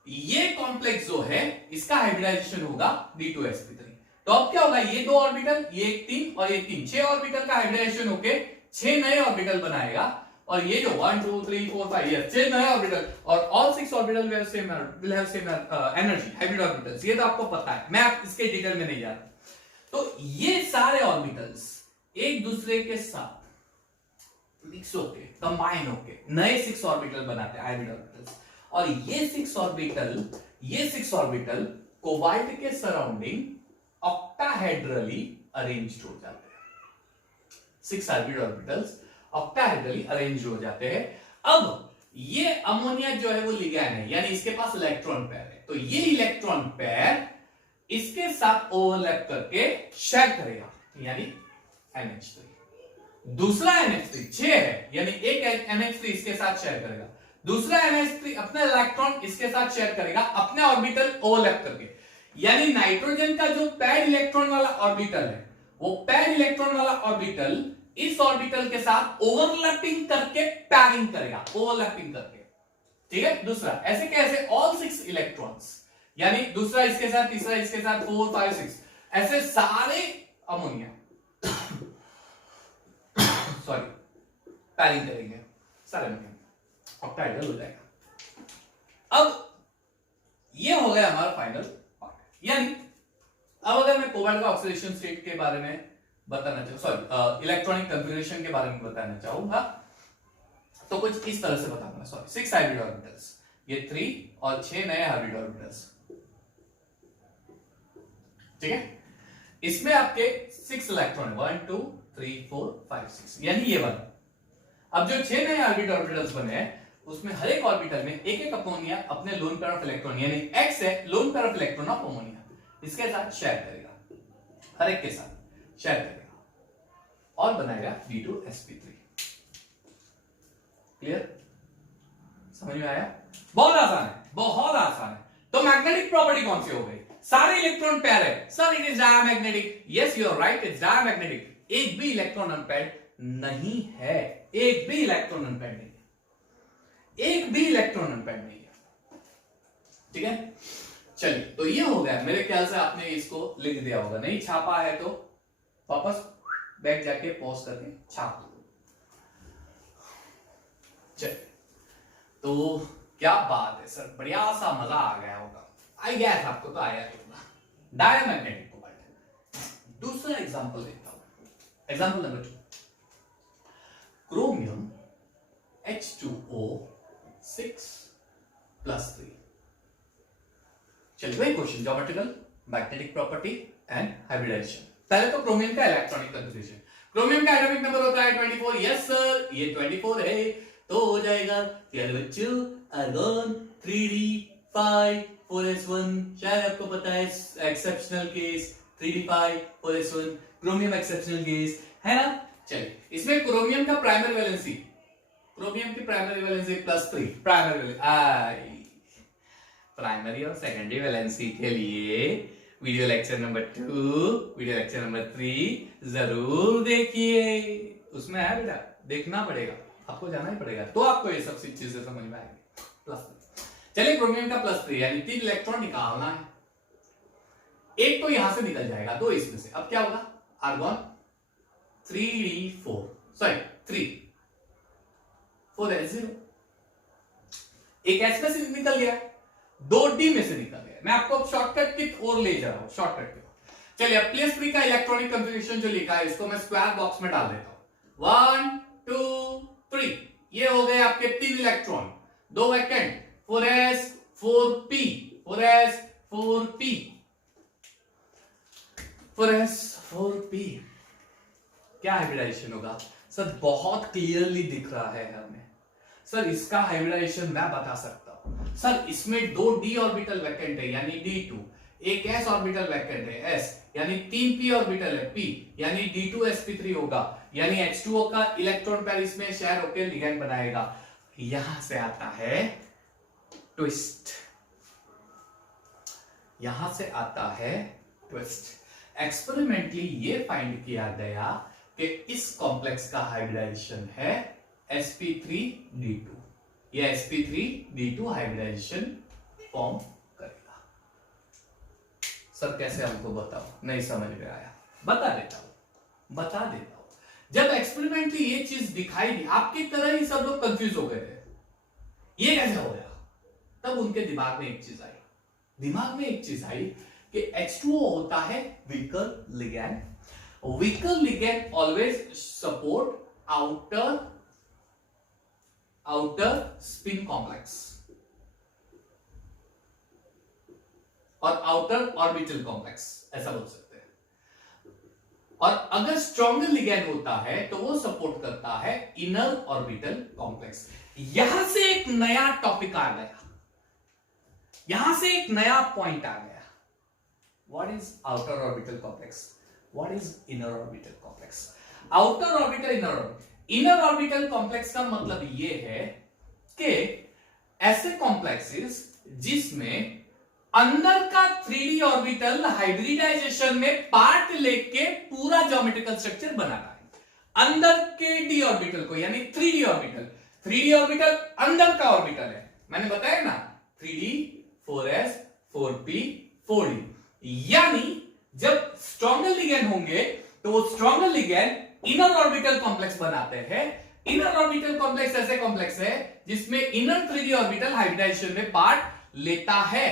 ये कॉम्प्लेक्स जो है इसका हाइब्रिडाइजेशन होगा D2 sp3। तो अब क्या होगा, ये दो ऑर्बिटल, ये 3 और ये 3, 6 ऑर्बिटल का हाइब्रिडाइजेशन होके 6 नए ऑर्बिटल बनाएगा। और ये जो 1 2 3 4 5 ये 6 नए ऑर्बिटल, और all 6 orbital will have same energy, hybrid orbitals, ये तो आपको पता है, मैं आप इसके डिटेल में नहीं जा रहा। तो ये सारे ऑर्बिटल्स एक दूसरे के साथ मिक्स होके, कंबाइन होके नए 6 ऑर्बिटल बनाते हैं, हाइब्रिड ऑर्बिटल्स। और ये 6 ऑर्बिटल कोबाल्ट के सराउंडिंग ऑक्टाहेड्रली अरेंज्ड हो जाते हैं, 6 हाइब्रिड ऑर्बिटल्स ऑक्टाहेड्रली अरेंज्ड हो जाते हैं। अब ये अमोनिया जो है वो लिगैंड है, यानी इसके पास इलेक्ट्रॉन पेयर है, तो ये इलेक्ट्रॉन पेयर इसके साथ ओवरलैप करके शेयर करेगा, यानी NH3। दूसरा NH3 6 है, यानी एक NH3 इसके साथ शेयर करेगा, दूसरा NH3 अपना इलेक्ट्रॉन इसके साथ शेयर करेगा, अपने ऑर्बिटल ओवरलैप करके। यानी नाइट्रोजन का जो पैर इलेक्ट्रॉन वाला ऑर्बिटल है, वो पैर इलेक्ट्रॉन वाला ऑर्बिटल इस ऑर्बिटल के साथ ओवरलैपिंग करके पैरिंग करेगा, ओवरलैपिंग करके, ठीक है। दूसरा ऐसे कैसे, ऑल 6 इलेक्ट्रॉन्स, यानी दूसरा इसके साथ, तीसरा इसके साथ, 4 5 6 ऐसे सारे अमोनिया सॉरी पैरिंग करेंगे, सारे अमोनिया ऑक्टाहेड्रल हो जाएगा। अब ये हो गया हमारा फाइनल पार्ट। यानी अब अगर मैं कोबाल्ट का ऑक्सीडेशन स्टेट के बारे में बताना चाहूँ, सॉरी इलेक्ट्रॉनिक कॉन्फ़िगरेशन के बारे में बताना चाहूंगा, तो कुछ इस तरह से बताऊंगा। सॉरी 6 हाइब्रिड ऑर्बिटल्स, ये 3 और 6 नए हाइब्रिड ऑर्बिटल्स, ठीक है। इसमें आपके 6 इलेक्ट्रॉन, 1 2 3 4 5 6, यानी ये 1। अब जो 6 नए हाइब्रिड ऑर्बिटल्स बने हैं, उसमें हर एक ऑर्बिटल में एक एक अमोनिया अपने लोन पेयर ऑफ इलेक्ट्रॉन, यानी x है lone pair of electron of ammonia, इसके साथ शेयर करेगा, हर एक के साथ शेयर करेगा और बनाएगा D2 sp3। क्लियर, समझ में आया? बहुत आसान है, बहुत आसान है। तो मैग्नेटिक प्रॉपर्टी कौन सी हो गई, सारे इलेक्ट्रॉन पेयर है, sir it is diamagnetic, yes you are right, it's diamagnetic. एक भी इलेक्ट्रॉन अनपेयर्ड नहीं है, एक भी इलेक्ट्रॉन अनपेयर्ड नहीं है, एक भी इलेक्ट्रॉन अनपेयर्ड नहीं है, ठीक है। चलिए, तो ये हो गया, मेरे ख्याल से आपने इसको लिख दिया होगा, नहीं छापा है तो वापस बैक जाके पॉज करके छाप दो। चलिए, तो क्या बात है सर, बढ़िया सा मजा आ गया होगा, आई गैस आपको तो आया होगा। Diamagnetic cobalt. दूसरा एग्जांपल देखता हूं, एग्जांपल नंबर 2, क्रोमियम H2O 6+3। चलिए, वही question, geometrical, magnetic property and hybridization. पहले तो क्रोमियम का इलेक्ट्रॉनिक कॉन्फ़िगरेशन, क्रोमियम का एटॉमिक नंबर होता है 24, यस सर, ये 24 है, तो हो जाएगा प्यारे बच्चों आर्गन 3d5 4s1, शायद आपको पता है exceptional case 3d5 4s1, chromium exceptional case है ना। चलिए, इसमें क्रोमियम का प्राइमरी वैलेंसी, क्रोमियम की प्राइमरी वैलेंसी +3, प्राइमरी और सेकेंडरी वैलेंसी के लिए video lecture number 2, video lecture number 3 जरूर देखिए, उसमें है बेटा, देखना पड़ेगा, आपको जाना ही पड़ेगा, तो आपको ये सब चीजें समझ में आएगी। +3, चलिए क्रोमियम का +3, यानी 3 इलेक्ट्रॉन निकालना है, एक तो यहां से निकल जाएगा, 2 इसमें से। अब क्या होगा, आर्गन 3d4, सॉरी 3 4s0, एक s में से निकल गया, 2d में से निकल गया। मैं आपको अब शॉर्टकट की ओर ले जा रहा हूं, शॉर्टकट की ओर। चलिए, अब +3 का इलेक्ट्रॉनिक कॉन्फ़िगरेशन जो लिखा है, इसको मैं स्क्वायर बॉक्स में डाल देता हूं, 1 2 3, ये हो गए आपके 3 electron, 2 vacant, 4s 4p, 4s 4p, 4s 4p। क्या हाइब्रिडाइजेशन होगा सर? बहुत क्लियरली दिख रहा है हमें सर। इसका हाइब्रिडाइजेशन मैं बता सकता हूं सर। इसमें 2 d ऑर्बिटल वैकेंट है यानी d2, एक s ऑर्बिटल वैकेंट है s यानी 3 p ऑर्बिटल है p यानी d2sp3 होगा, यानी H2O का इलेक्ट्रॉन पेयर इसमें शेयर होकर लिगैंड बनाएगा। यहां से आता है ट्विस्ट, यहां से आता है ट्विस्ट। एक्सपेरिमेंटली ये फाइंड किया गया कि इस कॉम्प्लेक्स का हाइब्रिडाइजेशन है sp3d2। ये sp3d2 हाइब्रिडाइजेशन फॉर्म करेगा। सर कैसे हमको बताओ, नहीं समझ में आया? बता देता हूं। जब एक्सपेरिमेंटली ये चीज दिखाई दी, आपकी तरह ही सब लोग कंफ्यूज हो गए थे, ये कैसे हो गया? तब उनके दिमाग में एक चीज आई कि H2O होता है weaker ligand. Weaker ligand always support outer spin complex और आउटर ऑर्बिटल कॉम्प्लेक्स, ऐसा बोल सकते हैं। और अगर स्ट्रॉन्गर लिगैंड होता है तो वो सपोर्ट करता है इनर ऑर्बिटल कॉम्प्लेक्स। यहां से एक नया टॉपिक आ गया, यहां से एक नया पॉइंट आ गया। What is outer orbital complex? What is inner orbital complex? Outer orbital, inner orbital complex का मतलब यह है कि ऐसे कॉम्प्लेक्सेस जिसमें अंदर का 3D ऑर्बिटल हाइब्रिडाइजेशन में पार्ट लेके पूरा ज्योमेट्रिकल स्ट्रक्चर बनाना है। अंदर के d ऑर्बिटल को यानी 3D ऑर्बिटल, 3D ऑर्बिटल अंदर का ऑर्बिटल है, मैंने बताया ना, 3D 4s 4p 4d। यानी जब स्ट्रॉन्गर लिगैंड होंगे तो वो stronger ligand inner orbital complex बनाते हैं। इनर ऑर्बिटल कॉम्प्लेक्स ऐसे कॉम्प्लेक्स है जिसमें इनर 3D ऑर्बिटल हाइब्रिडाइजेशन में पार्ट लेता है।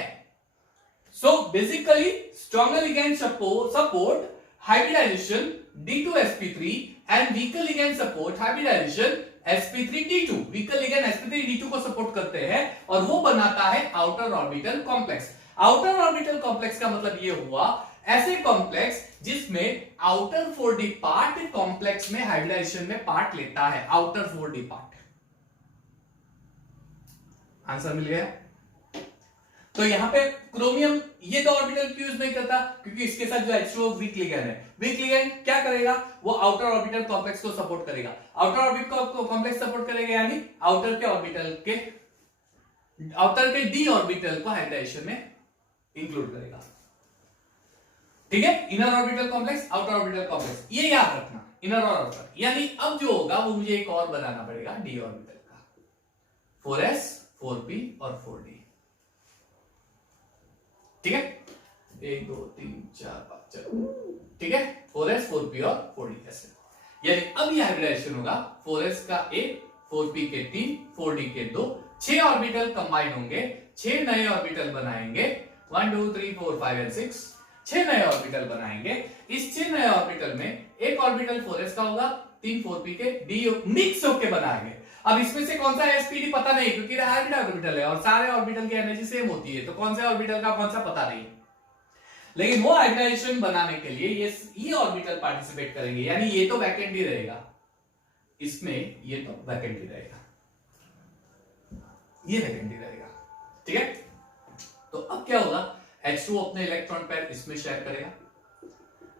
So basically stronger ligand support hybridization D2sp3 and weaker ligand support hybridization sp3d2। weaker ligand sp3d2 को सपोर्ट करते हैं और वो बनाता है outer orbital complex. Outer orbital complex का मतलब ये हुआ ऐसे कॉम्प्लेक्स जिसमें आउटर 4d पार्ट कॉम्प्लेक्स में हाइब्रिडाइजेशन में पार्ट लेता है, आउटर 4d पार्ट। आंसर मिल गया? तो यहां पे क्रोमियम ये 2 ऑर्बिटल क्यों यूज नहीं करता? क्योंकि इसके साथ जो H2O वीक लिगैंड है, वीक लिगैंड क्या करेगा? वो आउटर ऑर्बिटल कॉम्प्लेक्स को सपोर्ट करेगा। आउटर ऑर्बिटल कॉम्प्लेक्स सपोर्ट करेगा यानी आउटर के डी ऑर्बिटल को हाइब्रिडाइजेशन में इंक्लूड करेगा। ठीक है, inner orbital complex, outer orbital complex, ये याद रखना, इनर और आउटर। यानी अब जो होगा वो मुझे एक और बनाना पड़ेगा डी ऑर्बिटल का, 4s 4p और 4d। ठीक है, 1 2 3 4 5 6, ठीक है, 4s 4p और 4d ऐसे। यानी अब ये हाइब्रिडाइजेशन होगा 4s का 1, 4p के 3, 4d के 2, 6 ऑर्बिटल कंबाइन होंगे, 6 नए ऑर्बिटल बनाएंगे, 1 2 3 4 5 एंड 6, 6 नए ऑर्बिटल बनाएंगे। इस 6 नए ऑर्बिटल में एक ऑर्बिटल 4s का होगा, 3 4p के d मिक्स होके बनाएंगे। अब इसमें से कौन सा sp3 पता नहीं क्योंकि हाइब्रिड ऑर्बिटल है और सारे ऑर्बिटल की एनर्जी सेम होती है, तो कौन सा ऑर्बिटल का कौन सा पता नहीं। लेकिन वो हाइब्रिडाइजेशन बनाने के लिए ये ऑर्बिटल पार्टिसिपेट करेंगे, यानी ये तो वैकेंट ही रहेगा, इसमें ये तो वैकेंट ही रहेगा, ये वैकेंट ही रहेगा। ठीक है, तो अब क्या होगा? H2 अपने इलेक्ट्रॉन पेयर इसमें शेयर करेगा।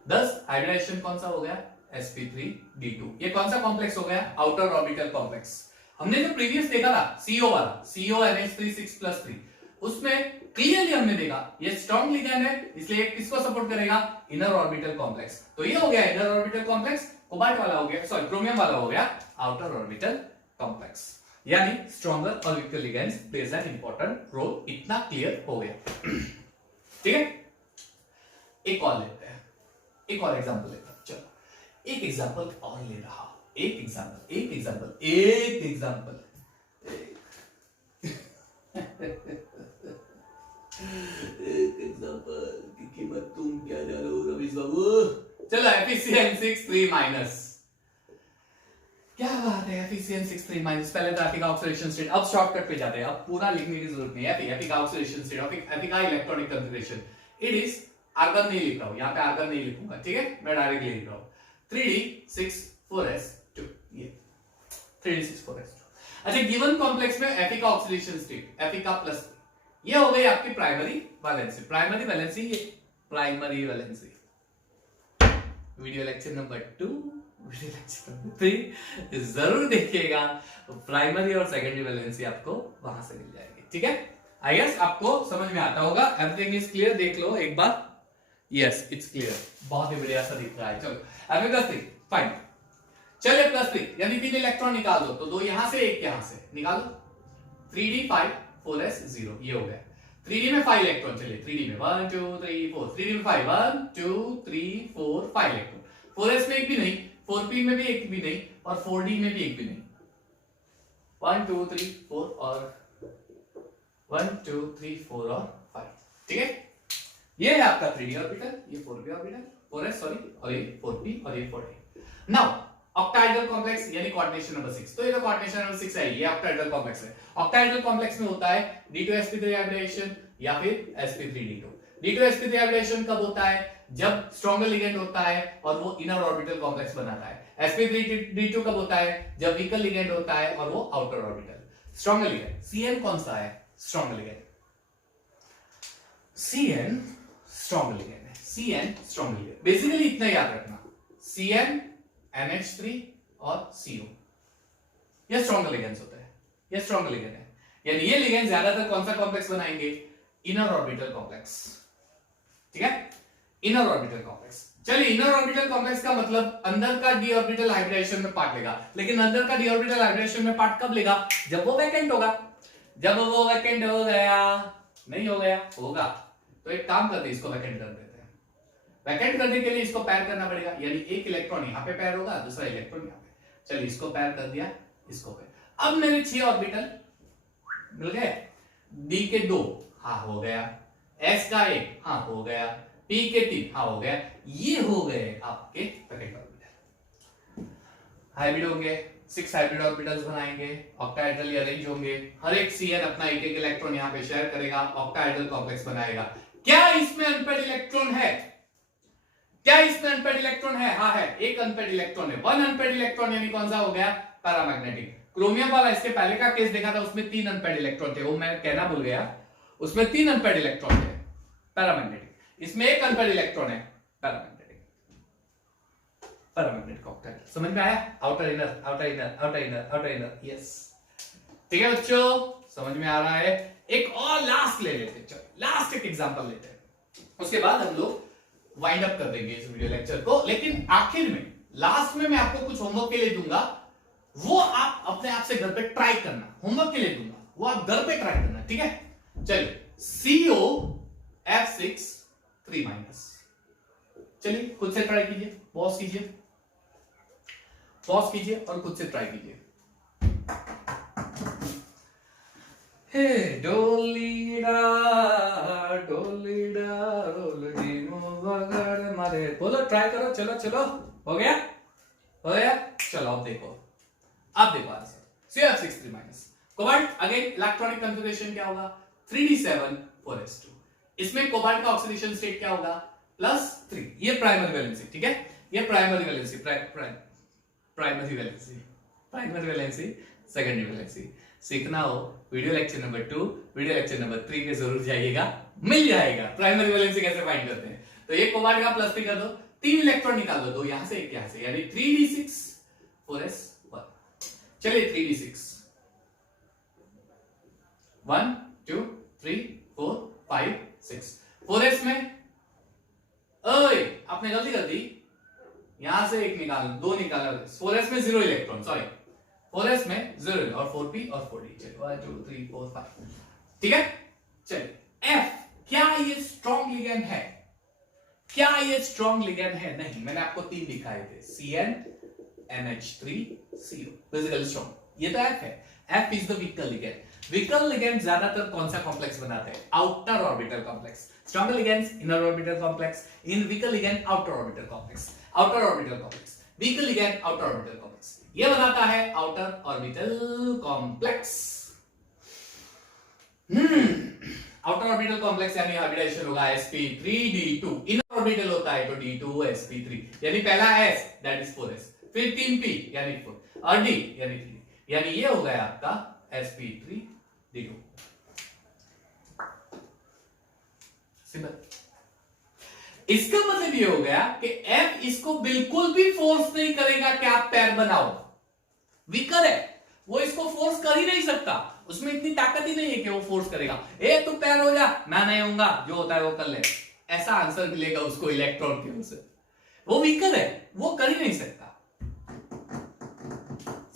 10 हाइब्रिडाइजेशन कौन सा हो गया? sp3d2। ये कौन सा कॉम्प्लेक्स हो गया? Outer orbital complex. हमने जो प्रीवियस देखा था CO वाला, CO NH3 उसमें क्लियरली हमने देखा ये स्ट्रॉन्ग लिगैंड है, इसलिए किसको सपोर्ट करेगा? Inner orbital complex. तो ये हो गया इनर ऑर्बिटल कॉम्प्लेक्स, कोबाल्ट वाला हो गया, सॉरी क्रोमियम वाला हो गया आउटर ऑर्बिटल कॉम्प्लेक्स। यानी स्ट्रॉन्गर और weaker ligands plays an important role. इतना क्लियर हो गया। ठीक है, एक और लेते हैं, एक और एग्जांपल लेते हैं। चलो एक एग्जांपल और ले रहा, एक एग्जांपल की कीमत तुम क्या जानो रवीश बाबू। चलो एफिशिएंसी 3 माइनस क्या बात है, Fe6 माइनस, पहले तो Fe का ऑक्सीडेशन स्टेट, अब शॉर्टकट पे जाते हैं, अब पूरा लिखने की जरूरत नहीं है। Fe का ऑक्सीडेशन स्टेट, Fe का electronic configuration, it is argon नहीं लिख रहा हूं यहां पे, आर्गन नहीं लिखूंगा, ठीक है, मैं डायरेक्टली लिख रहा हूं 3d6 4s2, ये 3d6 4s2। अच्छा, गिवन कॉम्प्लेक्स में Fe का ऑक्सीडेशन स्टेट, Fe का प्लस, ये हो गई आपकी प्राइमरी वैलेंसी। प्राइमरी वैलेंसी, ये primary valency. Video lecture number 2, video lecture number 3 जरूर देखिएगा, प्राइमरी और सेकेंडरी वैलेंसी आपको वहां से मिल जाएगी, ठीक है। आई गेस आपको समझ में आता होगा, एवरीथिंग इज क्लियर, देख लो एक बार, यस इट्स क्लियर, बहुत ही बढ़िया सा दिख रहा है। चलो Fe+3 फाइन, चलिए +3 यानी 3 इलेक्ट्रॉन निकाल दो, तो 2 यहां से, 1 यहां से निकालो, 3d5 4s0, ये हो गया। 3d में 5 इलेक्ट्रॉन, चलिए 3d में 1 2 3 4, 3d में 5 1 2 3 4 5 इलेक्ट्रॉन, 4s में एक भी नहीं, 4p में भी एक भी नहीं, और 4d में भी एक भी नहीं, 1 2 3 4 और 1 2 3 4 और 5, ठीक है। ये है आपका 3d ऑर्बिटल, ये 4p ऑर्बिटल, 4s सॉरी, और ये 4p और ये 4d। नाउ ऑक्टाहेड्रल कॉम्प्लेक्स यानी कोऑर्डिनेशन नंबर 6, तो ये तो कोऑर्डिनेशन नंबर 6 है, ये ऑक्टाहेड्रल कॉम्प्लेक्स है। ऑक्टाहेड्रल कॉम्प्लेक्स में होता है d2sp3 हाइब्रिडेशन या फिर sp3d2। d2sp3 हाइब्रिडेशन कब होता है, जब स्ट्रॉन्गर लिगेंड होता है और वो इनर ऑर्बिटल कॉम्प्लेक्स बनाता है। sp3d2 कब होता है, जब वीकर लिगेंड होता है और वो outer orbital. Stronger ligand Cn कौन सा है, stronger ligand, Cn stronger ligand है, Cn स्ट्रॉन्गर लिगेंड। बेसिकली इतना याद रखना, Cn NH3 और CO, ये स्ट्रॉन्गर लिगेंड्स होते हैं, ये स्ट्रॉन्गर लिगेंड है। यानी ये लिगेंड ज्यादातर कौन सा कॉम्प्लेक्स बनाएंगे, इनर ऑर्बिटल कॉम्प्लेक्स, ठीक है, इनर ऑर्बिटल कॉम्प्लेक्स। चलिए इनर ऑर्बिटल कॉम्प्लेक्स का मतलब अंदर का डी ऑर्बिटल हाइब्रिडेशन में पार्ट लेगा, लेकिन अंदर का डी ऑर्बिटल हाइब्रिडेशन में पार्ट कब लेगा, जब वो वैकेंट होगा। जब वो वैकेंट हो गया, नहीं हो गया, होगा, तो एक काम करते हैं, इसको वैकेंट कर देते हैं। वैकेंट करने के लिए इसको पैर करना पड़ेगा, यानी एक इलेक्ट्रॉन यहाँ पे पैर होगा, दूसरा इलेक्ट्रॉन यहाँ पे। चलिए इसको पैर कर दिया, इसको पैर, अब मेरे 6 ऑर्बिटल मिल गए, D के 2 हाँ हो गया, S का 1 हाँ हो गया, P के 3 हाँ हो गया, ये हो गए आपके वैकेंट ऑर्बिटल। हाइब्रिड होंगे, 6 हाइब्रिड ऑर्बिटल्स बनाएंगे, ऑक्टाहेड्रल अरेंज होंगे, हर एक Cn अपना एक इलेक्ट्रॉन यहाँ पे शेयर करेगा, ऑक्टाहेड्रल कॉम्प्लेक्स बनाएगा। क्या इसमें अनपेयर्ड इलेक्ट्रॉन है, क्या इसमें अनपेयर्ड इलेक्ट्रॉन है, हाँ है, एक अनपेयर्ड इलेक्ट्रॉन है, 1 अनपेयर्ड इलेक्ट्रॉन, यानी कौन सा हो गया, पैरामैग्नेटिक। क्रोमियम वाला इसके पहले का केस देखा था, उसमें 3 अनपेयर्ड इलेक्ट्रॉन थे, वो मैं कहना भूल गया, उसमें 3 अनपेयर्ड इलेक्ट्रॉन थे, पैरामैग्नेटिक। इसमें एक अनपेयर्ड इलेक्ट्रॉन है, पैरामैग्नेटिक, पैरामैग्नेटिक ऑक्टाइड। समझ में आया, outer inner outer inner outer inner outer inner, yes, ठीक है बच्चों, समझ में आ रहा है। एक और लास्ट ले लेते हैं, चलो लास्ट एक एग्जांपल लेते हैं, उसके बाद हम लोग वाइंड अप कर देंगे इस वीडियो लेक्चर को। लेकिन आखिर में, लास्ट में मैं आपको कुछ होमवर्क के लिए दूंगा, वो आप अपने आप से घर पे ट्राई करना, होमवर्क के लिए दूंगा, वो आप घर पे ट्राई करना, ठीक है। चलिए COF6 3-, चलिए खुद से ट्राई कीजिए, पॉज कीजिए, पॉज कीजिए और खुद से ट्राई कीजिए। हे डोलीडा डोलीडा डोली मगर मारे, बोलो ट्राई करो, चलो चलो, हो गया, हो गया, चलो अब देखो, अब देखो answer, COF6 3-। Cobalt again electronic configuration क्या होगा, 3d7 4s2। इसमें कोबाल्ट का ऑक्सीडेशन स्टेट क्या होगा, +3, ये प्राइमरी वैलेंसी, ठीक है, ये primary valency, primary valency, primary valency, secondary valency. सीखना हो video lecture number 2, video lecture number 3 के जरूर जाइएगा, मिल जाएगा प्राइमरी वैलेंसी कैसे फाइंड करते हैं। तो ये कोबाल्ट का +3 कर दो, 3 इलेक्ट्रॉन निकाल दो, 2 यहां से 1 यहां से, यानी 3d6 4s1। चलिए 3d6 1 2 3 4 5 6, 4s में ओए आपने गलती कर दी, यहां से 1 निकाल, 2 निकाला, 4s में 0 इलेक्ट्रॉन, सॉरी 4s में 0 और 4p और 4d, चलिए 1 2 3 4 5, ठीक है। चलिए F, क्या ये स्ट्रॉन्ग लिगेंड है, क्या ये स्ट्रॉन्ग लिगेंड है, नहीं, मैंने आपको 3 दिखाए थे, Cn NH3 CO, physically strong, ये तो F है। F is the weaker ligand. Weaker ligand ज्यादातर कौन सा कॉम्प्लेक्स बनाते हैं, outer orbital complex. Stronger ligands inner orbital complex, in beaker ligand outer orbital complex, outer orbital complex, weaker ligand outer orbital complex. ये बनाता है outer orbital complex. Outer orbital complex यानी हाइब्रिडाइजेशन होगा sp3d2। इनर ऑर्बिटल होता है तो d2 sp3, यानी पहला s दैट इज 4s, फिर 3p यानी 4 और d यानी 3, यानी ये हो गया आपका sp3d2। सिंपल। इसका मतलब ये हो गया कि F इसको बिल्कुल भी फोर्स नहीं करेगा कि आप पैर बनाओ, वीकर है, वो इसको फोर्स कर ही नहीं सकता, उसमें इतनी ताकत ही नहीं है कि वो फोर्स करेगा। ए तू पैर हो जा, मैं नहीं होऊंगा, जो होता है वो कर ले, ऐसा आंसर मिलेगा उसको इलेक्ट्रॉन के मुंह से। वो वीकर है, वो कर ही नहीं सकता।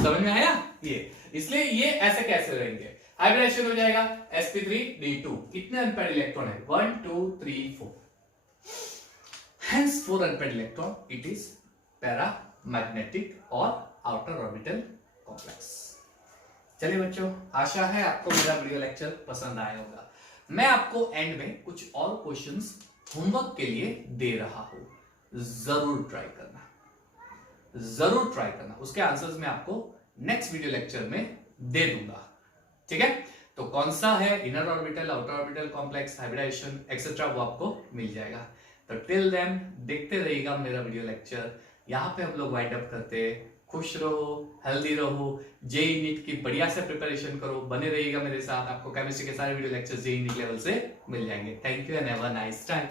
समझ में आया ये? इसलिए ये ऐसे कैसे रहेंगे, हाइब्रिडेशन हो जाएगा sp3d2। कितने अनपेड इलेक्ट्रॉन है? 1 2 3 4, hence 4 unpaired electron, it is paramagnetic और outer orbital complex। चलिए बच्चों, आशा है आपको मेरा वीडियो लेक्चर पसंद आया होगा। मैं आपको एंड में कुछ और क्वेश्चंस होमवर्क के लिए दे रहा हूं, जरूर ट्राई करना, जरूर ट्राई करना। उसके आंसर्स मैं आपको नेक्स्ट वीडियो लेक्चर में दे दूंगा, ठीक है? तो कौन सा है, inner orbital, outer orbital complex, hybridization etcetera, वो आपको मिल जाएगा। तो टिल देन देखते रहिएगा मेरा वीडियो लेक्चर। यहाँ पे हम लोग वाइंड अप करते हैं। खुश रहो, हेल्दी रहो, जेई नीट की बढ़िया से प्रिपरेशन करो, बने रहिएगा मेरे साथ। आपको केमिस्ट्री के सारे video lecture JEE NEET level से मिल जाएंगे। Thank you and have a nice time.